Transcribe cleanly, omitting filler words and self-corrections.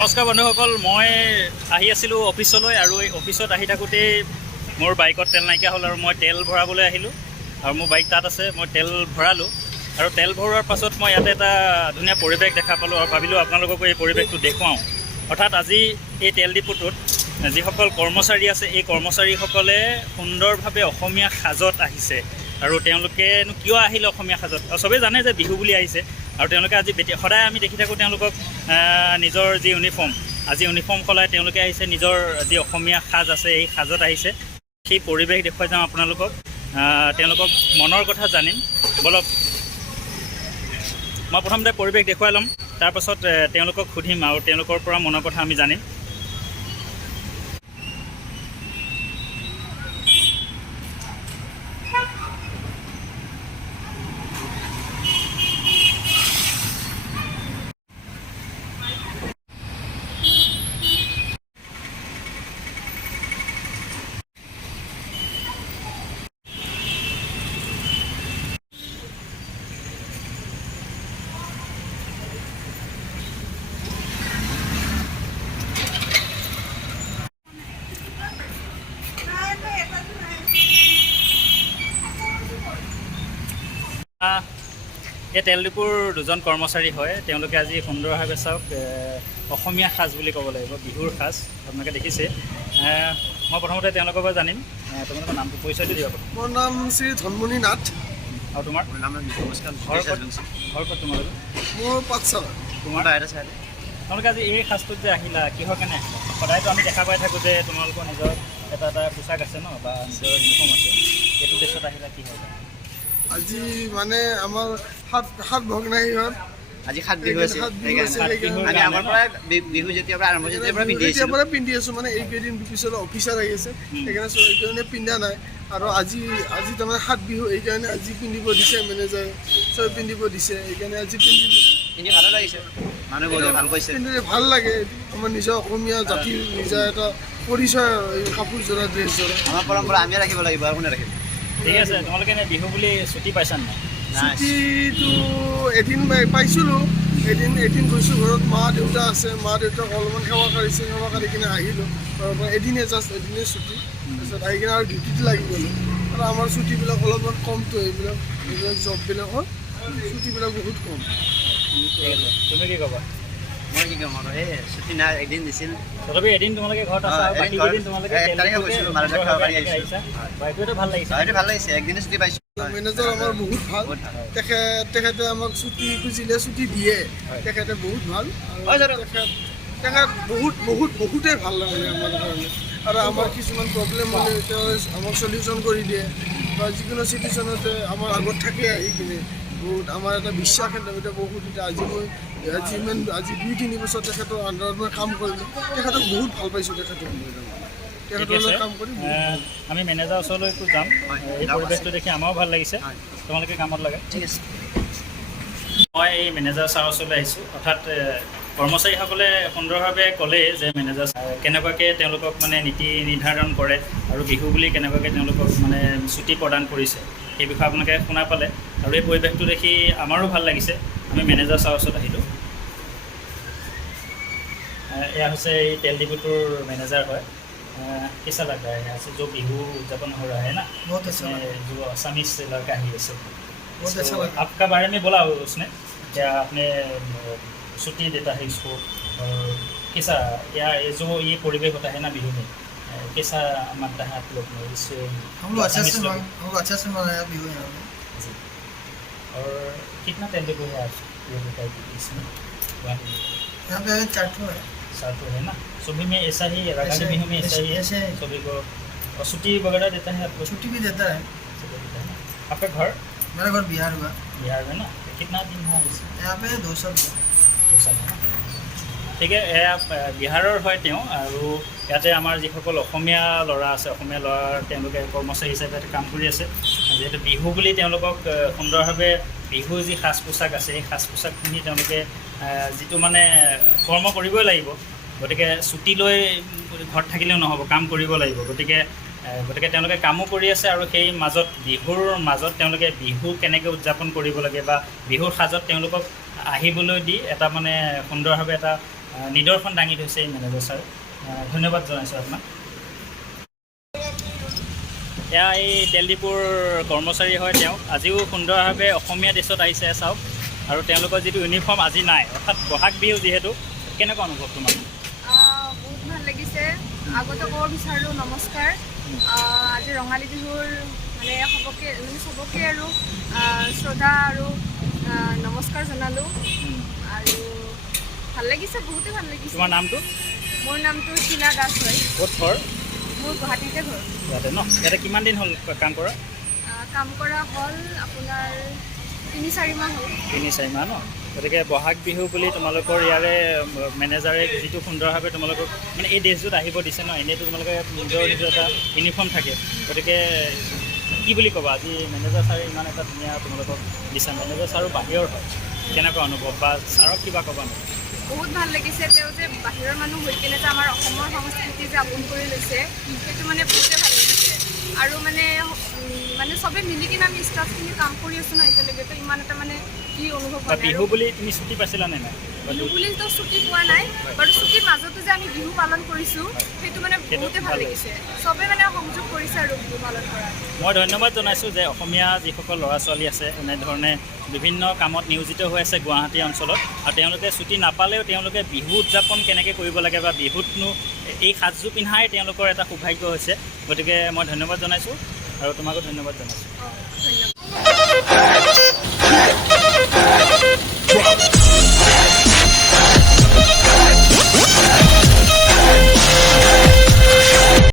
নমস্কাৰ বন্ধুসকল, মই আহি আছিলোঁ অফিচলৈ আৰু এই অফিচত আহি থাকোঁতেই মোৰ বাইকত তেল নাইকিয়া হ'ল আৰু মই তেল ভৰাবলৈ আহিলোঁ আৰু মোৰ বাইক তাত আছে। মই তেল ভৰালোঁ আৰু তেল ভৰোৱাৰ পাছত মই ইয়াতে এটা ধুনীয়া পৰিৱেশ দেখা পালোঁ আৰু ভাবিলোঁ আপোনালোককো এই পৰিৱেশটো দেখুৱাওঁ। অৰ্থাৎ আজি এই তেল ডিপুটোত যিসকল কৰ্মচাৰী আছে এই কৰ্মচাৰীসকলে সুন্দৰভাৱে অসমীয়া সাজত আহিছে আৰু তেওঁলোকেনো কিয় আহিলে অসমীয়া সাজত? চবেই জানে যে বিহু বুলি আহিছে আৰু তেওঁলোকে আজি সদায় আমি দেখি থাকোঁ তেওঁলোকক নিজৰ যি ইউনিফৰ্ম, আজি ইউনিফৰ্ম সলাই তেওঁলোকে আহিছে, নিজৰ যি অসমীয়া সাজ আছে এই সাজত আহিছে। সেই পৰিৱেশ দেখুৱাই যাওঁ আপোনালোকক, তেওঁলোকক মনৰ কথা জানিম। বলক, মই প্ৰথমতে পৰিৱেশ দেখুৱাই ল'ম, তাৰপাছত তেওঁলোকক সুধিম আৰু তেওঁলোকৰ পৰা মনৰ কথা আমি জানিম। এই তেল ডিপুৰ দুজন কৰ্মচাৰী হয়, তেওঁলোকে আজি সুন্দৰভাৱে চাওক অসমীয়া সাজ বুলি ক'ব লাগিব, বিহুৰ সাজ আপোনালোকে দেখিছে। মই প্ৰথমতে তেওঁলোকৰ পৰা জানিম, তোমালোকৰ নামটো পৰিচয়টো দিব। মোৰ নাম শ্ৰী ধনমণি নাথ। আৰু তোমাৰ? ঘৰ ক'ত তোমালোকৰ? মোৰ পাঠশালা। তোমাৰ? তোমালোকে আজি এই সাজটোত যে আহিলা, কিহৰ কাৰণে আহিলা? সদায়তো আমি দেখা পাই থাকোঁ যে তোমালোকৰ নিজৰ এটা পোচাক আছে ন, বা নিজৰ ইউনিফৰ্ম আছে, এইটো দেশত আহিলা কি হয়? আজি মানে আমাৰ সাত ভগ্নাহীহঁত আজি সাত বিহু আছে। আমি আগৰ পৰা বিহু যেতিয়াৰ পৰা আৰম্ভ তেতিয়াৰ পৰা পিন্ধি আছোঁ। মানে এইকেইদিন পিছলৈ অফিচাৰ আহি আছে, সেইকাৰণে পিন্ধা নাই। আৰু আজি তাৰমানে সাত বিহু, এইকাৰণে আজি পিন্ধিব দিছে, মেনেজাৰ চব পিন্ধিব দিছে, সেইকাৰণে আজি পিন্ধিলোঁ। পিন্ধি ভালো লাগিছে, মানুহবোৰে ভাল কৈছে। পিন্ধিলে ভাল লাগে, আমাৰ নিজৰ অসমীয়া জাতিৰ নিজা এটা পৰিচয়, এই কাপোৰযোৰা ড্ৰেছযোৰা আমাৰ পৰম্পৰা আমিয়ে ৰাখিব লাগিব, আৰু কোনে ৰাখিব? ঠিক আছে। তোমালোকে এনে বিহু বুলি ছুটি পাইছা নাই? ছুটিটো এদিন পাইছিলোঁ, এদিন গৈছোঁ ঘৰত, মা দেউতা আছে, মা দেউতাক অলপমান সেৱা কাঢ়ি কিনে আহিলোঁ। এদিনে ছুটি, তাৰপিছত আহি কিনে আৰু ডিউটিত লাগি গ'লোঁ। আৰু আমাৰ ছুটিবিলাক অলপমান কমটো, এইবিলাক জববিলাকৰ ছুটিবিলাক বহুত কম। তুমি কি ক'বা? মই কি ক'ম আৰু, এই ছুটি নাই, এদিন দিছিল। তথাপি এদিন তোমালোকে ঘৰত আছা, বাকী কেইদিন তোমালোকে ভাল লাগিছে। ভাল লাগিছে, একদিনে ছুটি পাইছোঁ। মেনেজাৰ আমাৰ বহুত ভাল, তেখেতে আমাক ছুটি খুজিলে ছুটি দিয়ে, তেখেতে বহুত ভাল। তেখেত বহুতেই ভাল লাগে আমাৰ কাৰণে। আৰু আমাৰ কিছুমান প্ৰব্লেম হ'লে তেওঁ আমাক চলিউশ্যন কৰি দিয়ে, বা যিকোনো চিটুৱেশ্যনতে আমাৰ আগত থাকে আহি কিনে। বহুত আমাৰ এটা বিশ্বাস এটা বহুত। এতিয়া আজি 2-3 বছৰ তেখেতৰ আণ্ডাৰত মই কাম কৰিলোঁ, তেখেতক বহুত ভাল পাইছোঁ। আমি মেনেজাৰ ওচৰলৈকো যাম, এই পৰিৱেশটো দেখি আমাৰো ভাল লাগিছে। তোমালোকে কামত লাগে, ঠিক আছে। মই এই মেনেজাৰ ছাৰৰ ওচৰলৈ আহিছোঁ। অৰ্থাৎ কৰ্মচাৰীসকলে সুন্দৰভাৱে ক'লে যে মেনেজাৰ ছাৰ কেনেকুৱাকৈ তেওঁলোকক মানে নীতি নিৰ্ধাৰণ কৰে আৰু বিহু বুলি কেনেকুৱাকৈ তেওঁলোকক মানে ছুটি প্ৰদান কৰিছে, সেই বিষয়ে আপোনালোকে শুনা পালে। আৰু এই পৰিৱেশটো দেখি আমাৰো ভাল লাগিছে। আমি মেনেজাৰ ছাৰৰ ওচৰত আহিলোঁ। এয়া হৈছে এই তেল ডিপুটোৰ মেনেজাৰ হয়। कैसा लग रहा है यहाँ से जो बिहू उद्यापन हो रहा है ना? बहुत अच्छा लग रहा है। जो असमी से लड़का है ये सब, बहुत अच्छा लग रहा है। आपका बारे में बोला उसने, क्या आपने छुट्टी देता है इसको, और कैसा या जो ये परिवेश होता है ना बिहू में, कैसा मानता है आप लोग में इस? हम लोग अच्छा से मनाया बिहू यहाँ में। जी। और कितना तेल डिपो है आप ये बताइए इसमें? यहाँ पे 4 है। 7 है ना? सभी में ऐसा ही, रंगाली बिहू में ऐसा ही है सभी को? और छुट्टी वगैरह देता है आपको? छुट्टी भी देता है। आपका घर? मेरा घर बिहार हुआ। बिहार में ना? कितना दिन है यहाँ पे 2 साल। 2 साल है ना? ঠিক এয়া বিহাৰৰ হয় তেওঁ। আৰু ইয়াতে আমাৰ যিসকল অসমীয়া ল'ৰা আছে, অসমীয়া ল'ৰাৰ তেওঁলোকে কৰ্মচাৰী হিচাপে কাম কৰি আছে। যিহেতু বিহু বুলি তেওঁলোকক সুন্দৰভাৱে বিহু যি সাজ পোছাক আছে সেই সাজ পোছাক পিন্ধি তেওঁলোকে যিটো মানে কৰ্ম কৰিবই লাগিব, গতিকে ছুটি লৈ ঘৰত থাকিলেও নহ'ব, কাম কৰিব লাগিব। গতিকে তেওঁলোকে কামো কৰি আছে আৰু সেই মাজত বিহুৰ মাজত তেওঁলোকে বিহু কেনেকৈ উদযাপন কৰিব লাগে বা বিহুৰ সাজত তেওঁলোকক আহিবলৈ দি এটা মানে সুন্দৰভাৱে এটা নিদৰ্শন দাঙি থৈছে এই মেনেজাৰ ছাৰ। ধন্যবাদ জনাইছোঁ আপোনাক। এয়া এই তেল ডিপুৰ কৰ্মচাৰী হয় তেওঁ। আজিও সুন্দৰভাৱে অসমীয়া ড্ৰেছত আহিছে চাওক, আৰু তেওঁলোকৰ যিটো ইউনিফৰ্ম আজি নাই, অৰ্থাৎ বহাগ বিহু যিহেতু। কেনেকুৱা অনুভৱ তোমাৰ? বহুত ভাল লাগিছে। আগতে ক'ব বিচাৰোঁ নমস্কাৰ। আজি ৰঙালী বিহুৰ চবকে আৰু শ্ৰদ্ধা আৰু নমস্কাৰ জনালোঁ। আৰু ভাল লাগিছে, বহুতেই ভাল লাগিছে। তোমাৰ নামটো? মোৰ নামটো শীলা দাস হয়। ক'ত ঘৰ? মোৰ গুৱাহাটীতে ঘৰ। ইয়াতে ন? ইয়াতে কিমান দিন হ'ল কাম কৰা? কাম কৰা হ'ল আপোনাৰ ৩-৪ মাহ হ'ল। ৩-৪ মাহ ন? গতিকে বহাগ বিহু বুলি তোমালোকৰ ইয়াৰে মেনেজাৰে যিটো সুন্দৰভাৱে তোমালোকক মানে এই ড্ৰেছযোৰত আহিব দিছে ন, এনেইতো তোমালোকে নিজৰ এটা ইউনিফৰ্ম থাকে। গতিকে কি বুলি ক'বা, আজি মেনেজাৰ ছাৰে ইমান এটা ধুনীয়া তোমালোকক দিছে। মেনেজাৰ ছাৰো বাহিৰৰ হয়, কেনেকুৱা অনুভৱ বা ছাৰক কিবা ক'বা নেকি? বহুত ভাল লাগিছে। তেওঁ যে বাহিৰৰ মানুহ হৈ কিনে যে আমাৰ অসমৰ সংস্কৃতি যে আপোন কৰি লৈছে, সেইটো মানে বহুতেই ভাল লাগিছে। আৰু মানে চবেই মিলি কিনে আমি ষ্টাফখিনি কাম কৰি আছোঁ ন একেলগে, তো ইমান এটা মানে কি অনুভৱ হোৱা নাই। বিহু বুলি তুমি ছুটি পাইছিলা নে নাই? বিহু বুলিতো ছুটি পোৱা নাই, বাৰু ছুটিৰ মাজতো যে আমি বিহু পালন কৰিছোঁ সেইটো মানে বহুতেই ভাল লাগিছে। চবেই মানে সংযোগ কৰিছে আৰু বিহু পালন কৰা। মই ধন্যবাদ জনাইছোঁ যে অসমীয়া যিসকল ল'ৰা ছোৱালী আছে এনেধৰণে বিভিন্ন কামত নিয়োজিত হৈ আছে গুৱাহাটী অঞ্চলত, আৰু তেওঁলোকে ছুটি নাপালেও তেওঁলোকে বিহু উদযাপন কেনেকৈ কৰিব লাগে বা বিহুতনো এই সাজযোৰ পিন্ধাই তেওঁলোকৰ এটা সৌভাগ্য হৈছে। গতিকে মই ধন্যবাদ জনাইছোঁ আৰু তোমাকো ধন্যবাদ জনাইছোঁ। ধন্যবাদ।